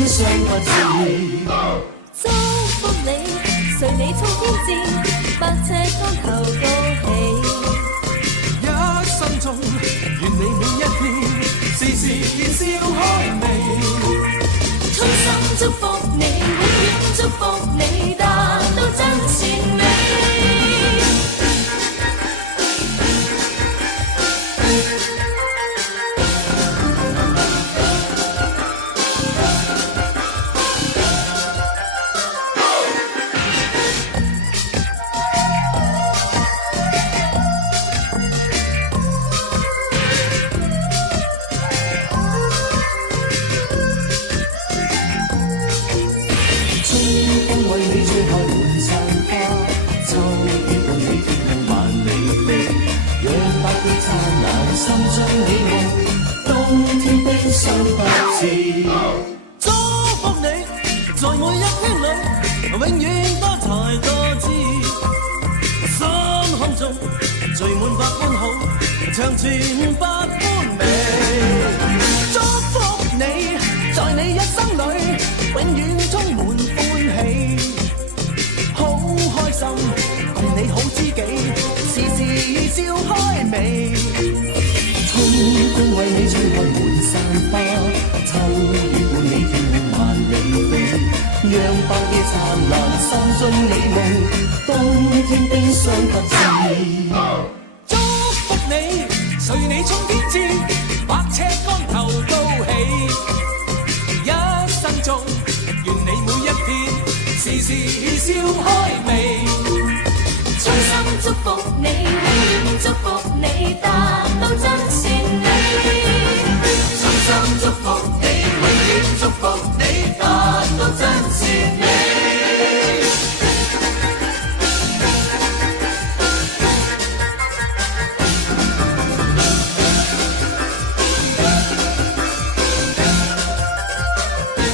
冰霜不至。祝福你，隨你衝天志，百尺竿頭高起。一生中，願你每一天，時時笑開眉。衷心祝福你，永遠祝福你，達到真善美。祝福你，在每一天裏，永遠多才多姿。心胸中聚滿百般好，長存百般美。祝福你，在你一生裏，永遠充滿歡喜。好開心，共你好知己，時時笑開眉。春風為你吹開滿山花，秋雨伴你天空萬里飛，讓百夜燦爛，心中美夢，冬天冰霜不至。祝福你，隨你衝天志，百尺竿頭高起。一生中，願你每一天，時時笑開眉。衷心祝福你，永遠祝福你，達到真